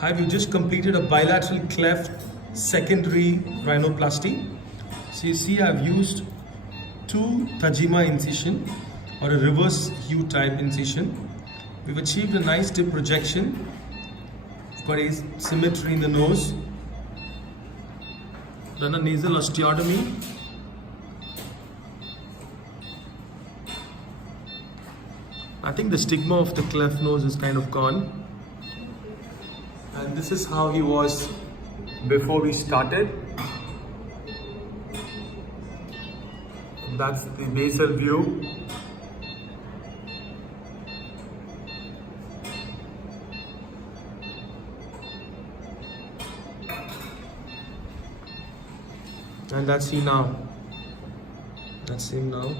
Have you just completed a bilateral cleft secondary rhinoplasty? So you see I've used two Tajima incision or a reverse U type incision. We've achieved a nice dip projection. We've got a symmetry in the nose. Done a nasal osteotomy. I think the stigma of the cleft nose is kind of gone. And this is how he was before we started. That's the nasal view. And that's he now. That's him now.